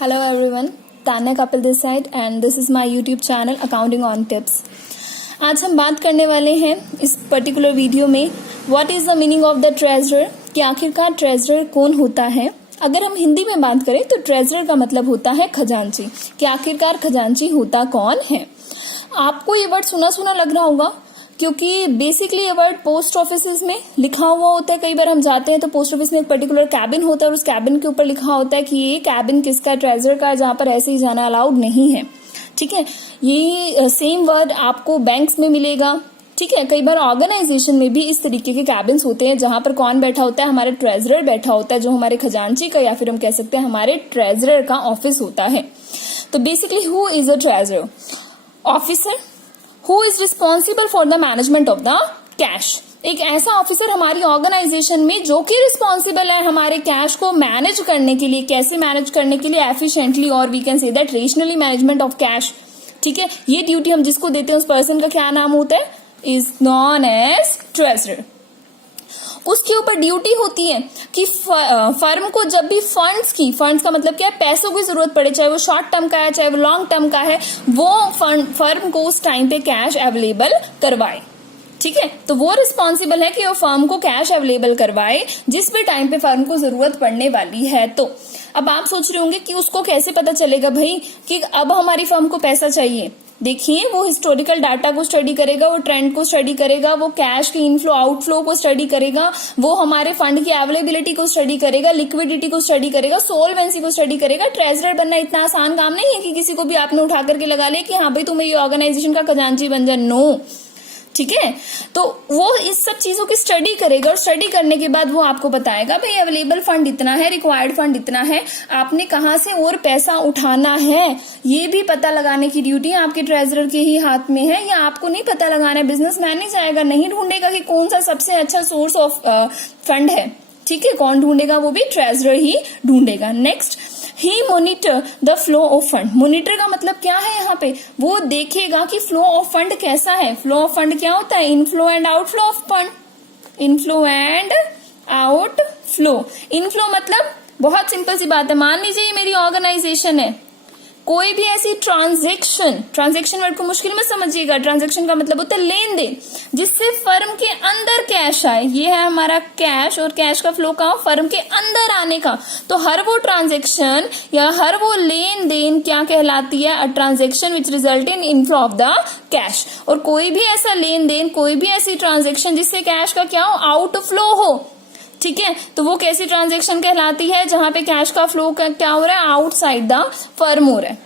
Hello everyone, Tanya Kapil this side and this is my YouTube channel accounting on tips. आज हम बात करने वाले हैं इस पर्टिकुलर वीडियो में what is the meaning of the treasurer, कि आखिरकार ट्रेजरर कौन होता है। अगर हम हिंदी में बात करें तो ट्रेजरर का मतलब होता है खजांची, कि आखिरकार खजांची होता कौन है। आपको ये वर्ड सुना सुना लग रहा होगा क्योंकि बेसिकली ये वर्ड पोस्ट ऑफिस में लिखा हुआ होता है। कई बार हम जाते हैं तो पोस्ट ऑफिस में एक पर्टिकुलर कैबिन होता है और उस कैबिन के ऊपर लिखा होता है कि ये कैबिन किसका, ट्रेजरर का, जहां पर ऐसे ही जाना अलाउड नहीं है। ठीक है, ये सेम वर्ड आपको बैंक्स में मिलेगा। ठीक है, कई बार ऑर्गेनाइजेशन में भी इस तरीके के कैबिन्स होते हैं जहां पर कौन बैठा होता है, हमारे ट्रेजरर बैठा होता है, जो हमारे खजांची का या फिर हम कह सकते हैं हमारे ट्रेजरर का ऑफिस होता है। तो basically who is a treasurer? Officer who is responsible for the management of the cash. एक ऐसा ऑफिसर हमारी ऑर्गेनाइजेशन में जो कि रिस्पॉन्सिबल है हमारे कैश को मैनेज करने के लिए, कैसे मैनेज करने के लिए, एफिशिएंटली और we can say that rationally management of cash. ठीक है, ये ड्यूटी हम जिसको देते हैं उस पर्सन का क्या नाम होता है, इज नॉन एज ट्रेजरर। उसके ऊपर ड्यूटी होती है कि फर्म को जब भी फंड्स का मतलब क्या है, पैसों की जरूरत पड़े, चाहे वो शॉर्ट टर्म का है चाहे वो लॉन्ग टर्म का है, वो फर्म को उस टाइम पे कैश अवेलेबल करवाए। ठीक है, तो वो रिस्पॉन्सिबल है कि वो फर्म को कैश अवेलेबल करवाए जिस भी टाइम पे फर्म को जरूरत पड़ने वाली है। तो अब आप सोच रहे होंगे कि उसको कैसे पता चलेगा भाई कि अब हमारी फर्म को पैसा चाहिए। देखिए, वो हिस्टोरिकल डाटा को स्टडी करेगा, वो ट्रेंड को स्टडी करेगा, वो कैश के इनफ्लो आउटफ्लो को स्टडी करेगा, वो हमारे फंड की अवेलेबिलिटी को स्टडी करेगा, लिक्विडिटी को स्टडी करेगा, सोलवेंसी को स्टडी करेगा। ट्रेजरर बनना इतना आसान काम नहीं है कि किसी को भी आपने उठा करके लगा लिया कि हाँ भाई तुम्हें ये ऑर्गेनाइजेशन का खजांची बन जा। नो, ठीक है, तो वो इस सब चीजों की स्टडी करेगा और स्टडी करने के बाद वो आपको बताएगा भाई अवेलेबल फंड इतना है, रिक्वायर्ड फंड इतना है, आपने कहाँ से और पैसा उठाना है। ये भी पता लगाने की ड्यूटी आपके ट्रेजरर के ही हाथ में है, या आपको नहीं पता लगाना है। बिजनेसमैन नहीं जाएगा, नहीं ढूंढेगा कि कौन सा सबसे अच्छा सोर्स ऑफ फंड है। ठीक है, कौन ढूंढेगा, वो भी ट्रेजरर ही ढूंढेगा। Next, he monitor the flow of fund. Monitor का मतलब क्या है, यहाँ पे वो देखेगा कि फ्लो ऑफ फंड कैसा है। फ्लो ऑफ फंड क्या होता है, inflow and outflow of fund. Inflow and outflow. Inflow मतलब बहुत सिंपल सी बात है, मान लीजिए ये मेरी ऑर्गेनाइजेशन है, कोई भी ऐसी ट्रांजेक्शन वर्ड को मुश्किल में समझिएगा। ट्रांजेक्शन का मतलब होता है लेन देन, जिससे फर्म के अंदर कैश आए। ये है हमारा कैश, और कैश का फ्लो का फर्म के अंदर आने का। तो हर वो ट्रांजेक्शन या हर वो लेन देन क्या कहलाती है, a transaction which result in inflow of the cash. और कोई भी ऐसा लेन देन, कोई भी ऐसी ट्रांजेक्शन जिससे कैश का क्या हो, आउटफ्लो हो। ठीक है, तो वो कैसी ट्रांजैक्शन कहलाती है, जहां पे कैश का फ्लो क्या हो रहा है, आउटसाइड द फर्म हो रहा है।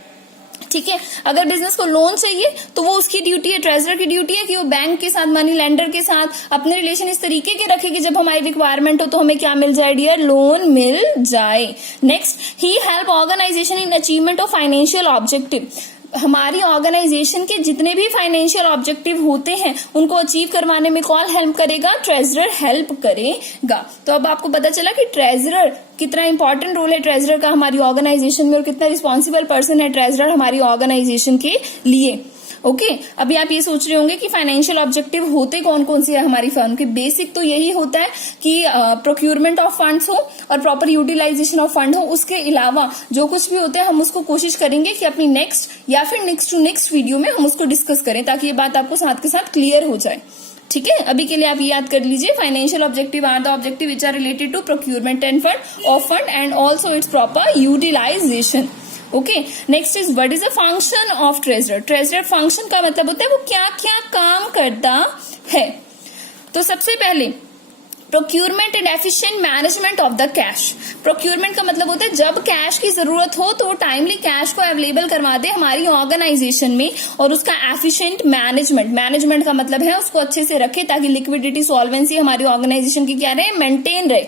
ठीक है, अगर बिजनेस को लोन चाहिए तो वो उसकी ड्यूटी है, ट्रेजरर की ड्यूटी है कि वो बैंक के साथ, मनी लेंडर के साथ अपने रिलेशन इस तरीके के रखे कि जब हमारी रिक्वायरमेंट हो तो हमें क्या मिल जाए डियर, लोन मिल जाए। Next, he help organisation in achievement of financial objective. हमारी ऑर्गेनाइजेशन के जितने भी फाइनेंशियल ऑब्जेक्टिव होते हैं उनको अचीव करवाने में कौन हेल्प करेगा, ट्रेजरर हेल्प करेगा। तो अब आपको पता चला कि ट्रेजरर कितना इंपॉर्टेंट रोल है ट्रेजरर का हमारी ऑर्गेनाइजेशन में, और कितना रिस्पॉन्सिबल पर्सन है ट्रेजरर हमारी ऑर्गेनाइजेशन के लिए। ओके, अभी आप ये सोच रहे होंगे कि फाइनेंशियल ऑब्जेक्टिव होते कौन कौन से है हमारी फर्म के। बेसिक तो यही होता है कि प्रोक्यूरमेंट ऑफ फंड्स हो और प्रॉपर यूटिलाइजेशन ऑफ फंड हो। उसके अलावा जो कुछ भी होते हैं हम उसको कोशिश करेंगे कि अपनी नेक्स्ट या फिर नेक्स्ट टू नेक्स्ट वीडियो में हम उसको डिस्कस करें, ताकि ये बात आपको साथ के साथ क्लियर हो जाए। ठीक है, अभी के लिए आप याद कर लीजिए, financial objective are the objective which are related to procurement and fund of fund and also its proper utilisation. Okay, next is what is the function of treasurer. Treasurer function का मतलब होता है वो क्या क्या काम करता है। तो सबसे पहले procurement and efficient management of the cash. Procurement का मतलब होता है जब कैश की जरूरत हो तो वो टाइमली कैश को अवेलेबल करवा दे हमारी ऑर्गेनाइजेशन में, और उसका एफिशिएंट मैनेजमेंट का मतलब है उसको अच्छे से रखे ताकि लिक्विडिटी, सॉल्वेंसी हमारी ऑर्गेनाइजेशन की क्या रहे, मेंटेन रहे।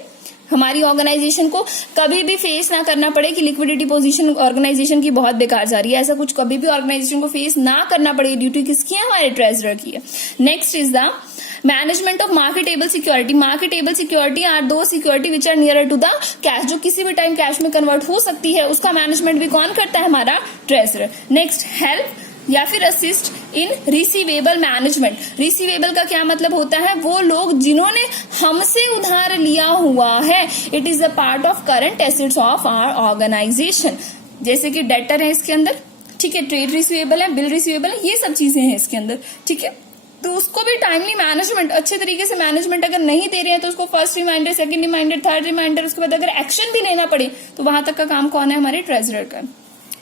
हमारी ऑर्गेनाइजेशन को कभी भी फेस ना करना पड़े कि लिक्विडिटी पोजीशन ऑर्गेनाइजेशन की बहुत बेकार जा रही है, ऐसा कुछ कभी भी ऑर्गेनाइजेशन को फेस ना करना पड़े। ड्यूटी किसकी है, हमारे ट्रेजरर की है। Next is the management of marketable security. Marketable security are दो security which are near to the cash, जो किसी भी टाइम कैश में कन्वर्ट हो सकती है, उसका मैनेजमेंट भी कौन करता है, हमारा ट्रेजरर। नेक्स्ट, हेल्प या फिर assist in receivable management. Receivable का क्या मतलब होता है, वो लोग जिन्होंने हमसे उधार लिया हुआ है। It is a part of current assets of our organisation. जैसे कि डेटर है इसके अंदर, ठीक है, ट्रेड रिसीवेबल है, बिल रिसीवेबल है, ये सब चीजें हैं इसके अंदर, ठीक है। तो उसको भी टाइमली मैनेजमेंट, अच्छे तरीके से मैनेजमेंट अगर नहीं दे रहे हैं तो उसको first reminder, second reminder, third reminder, उसके बाद अगर एक्शन भी लेना पड़े तो वहां तक का काम कौन है, हमारे ट्रेजरर का।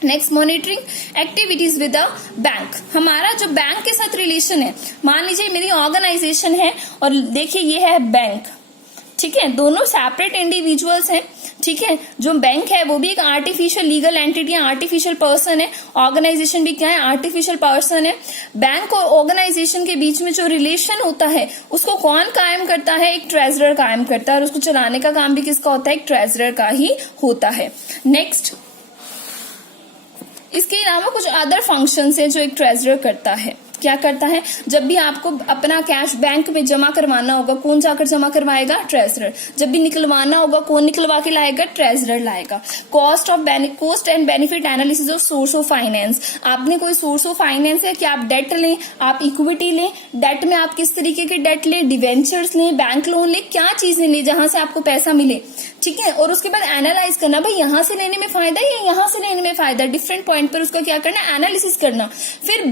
Next, monitoring activities with a bank. हमारा जो बैंक के साथ रिलेशन है, मान लीजिए मेरी ऑर्गेनाइजेशन है और देखिए ये है बैंक, ठीक है, दोनों सेपरेट इंडिविजुअल्स हैं, ठीक है। जो बैंक है वो भी एक आर्टिफिशियल लीगल एंटिटी है, आर्टिफिशियल पर्सन है, ऑर्गेनाइजेशन भी क्या है, आर्टिफिशियल पर्सन है। बैंक और ऑर्गेनाइजेशन के बीच में जो रिलेशन होता है उसको कौन कायम करता है, एक ट्रेजरर कायम करता है, और उसको चलाने का काम भी किसका होता है, एक ट्रेजरर का ही होता है। नेक्स्ट, इसके अलावा कुछ अदर फंक्शंस है जो एक ट्रेजरर करता है। क्या करता है, जब भी आपको अपना कैश बैंक में जमा करवाना होगा, कौन जाकर जमा करवाएगा, ट्रेजरर। जब भी निकलवाना होगा, कौन निकलवा के लाएगा, ट्रेजरर लाएगा। Cost and benefit analysis of source of finance. आपने कोई सोर्स ऑफ फाइनेंस है कि आप डेट लें, आप इक्विटी लें, डेट में आप किस तरीके के डेट लें, डिवेंचर्स लें, बैंक लोन लें, क्या चीजें लें जहां से आपको पैसा मिले, ठीक है। और उसके बाद एनालाइज करना, भाई यहां से लेने में फायदा है या यहां से लेने में फायदा है, डिफरेंट पॉइंट पर उसका क्या करना, एनालिसिस करना। फिर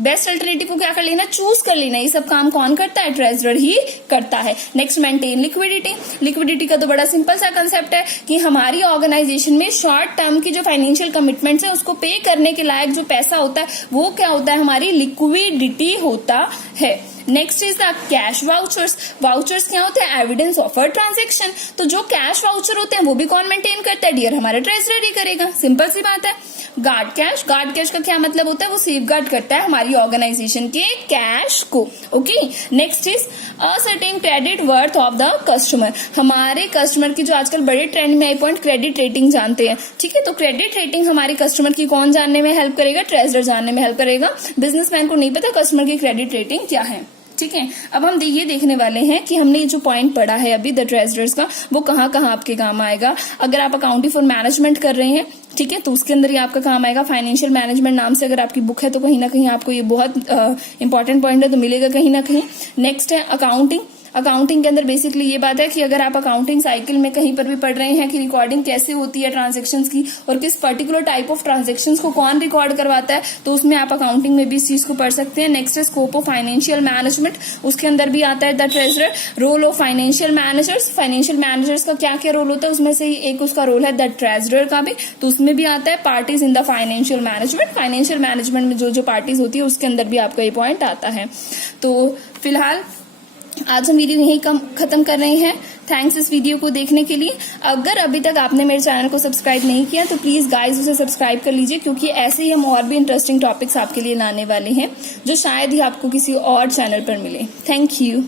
बेस्ट अल्टरनेटिव को क्या कर लेना, चूज कर लेना। ये सब काम कौन करता है, ट्रेजरर ही करता है। Next, maintain liquidity. लिक्विडिटी का तो बड़ा सिंपल सा कंसेप्ट है कि हमारी ऑर्गेनाइजेशन में शॉर्ट टर्म की जो फाइनेंशियल कमिटमेंट्स है उसको पे करने के लायक जो पैसा होता है वो क्या होता है, हमारी लिक्विडिटी होता है। Next is the cash vouchers. Vouchers क्या होते हैं, एविडेंस ऑफ अ ट्रांजेक्शन। तो जो कैश वाउचर होते हैं वो भी कौन मेंटेन करता है, डियर हमारा ट्रेजरर ही करेगा, सिंपल सी बात है। गार्ड कैश का क्या मतलब होता है, वो सेफ गार्ड करता है हमारी ऑर्गेनाइजेशन के कैश को। Okay, next is certain credit worth of the customer. हमारे कस्टमर की जो आजकल बड़े ट्रेंड में आई पॉइंट, क्रेडिट रेटिंग जानते हैं, ठीक है। तो क्रेडिट रेटिंग हमारे कस्टमर की कौन जानने में हेल्प करेगा, ट्रेजरर जानने में हेल्प करेगा। बिजनेसमैन को नहीं पता कस्टमर की क्रेडिट रेटिंग क्या है, ठीक है। अब हम ये देखने वाले हैं कि हमने ये जो पॉइंट पढ़ा है अभी द ट्रेजरर्स का, वो कहाँ कहाँ आपके काम आएगा। अगर आप अकाउंटिंग फॉर मैनेजमेंट कर रहे हैं, ठीक है, तो उसके अंदर ही आपका काम आएगा। फाइनेंशियल मैनेजमेंट नाम से अगर आपकी बुक है तो कहीं ना कहीं आपको ये बहुत इंपॉर्टेंट पॉइंट है तो मिलेगा कहीं ना कहीं। नेक्स्ट है अकाउंटिंग। अकाउंटिंग के अंदर बेसिकली ये बात है कि अगर आप अकाउंटिंग साइकिल में कहीं पर भी पढ़ रहे हैं कि रिकॉर्डिंग कैसे होती है ट्रांजेक्शन्स की और किस पर्टिकुलर टाइप ऑफ ट्रांजेक्शन्स को कौन रिकॉर्ड करवाता है, तो उसमें आप अकाउंटिंग में भी इस चीज को पढ़ सकते हैं। नेक्स्ट है स्कोप ऑफ फाइनेंशियल मैनेजमेंट। उसके अंदर भी आता है the treasurer. Role of financial managers. Financial managers का क्या क्या रोल होता है, उसमें से ही एक उसका रोल है द ट्रेजरर का भी, तो उसमें भी आता है parties in the financial management. Financial management में जो जो पार्टीज होती है उसके अंदर भी आपका ये पॉइंट आता है। तो फिलहाल आज हम वीडियो यहीं खत्म कर रहे हैं। थैंक्स इस वीडियो को देखने के लिए। अगर अभी तक आपने मेरे चैनल को सब्सक्राइब नहीं किया तो प्लीज गाइज उसे सब्सक्राइब कर लीजिए, क्योंकि ऐसे ही हम और भी इंटरेस्टिंग टॉपिक्स आपके लिए लाने वाले हैं जो शायद ही आपको किसी और चैनल पर मिले। Thank you.